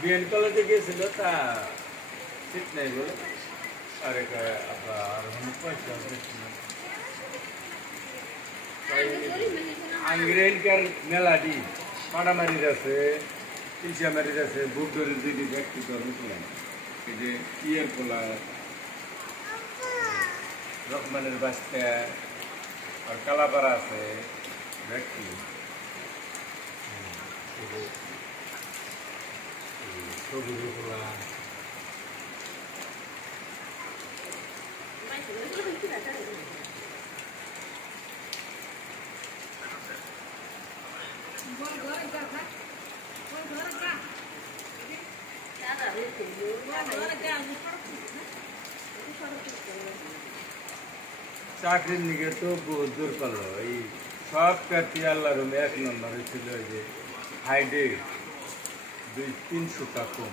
BN কলেজে গিয়েছিল তা ঠিক নেই বলে আর আর পয়সা আঙ্গ্রেনকার মেলাডি পাড়ামারির আছে ইলশামারির আছে বুকডরের দিদি ব্যক্তি করেছিলেন এই যে ইয়ের পোলা রহমানের বাস্তা আর কালাপাড়া আছে ব্যক্তি সবুজ পোলা চাকরির নিকে তো বহুত দূর করলো এই সব প্রার্থী আল্লাহ রুমে 1 নম্বরে ছিল যে হাইডে 2-3 সুতা কম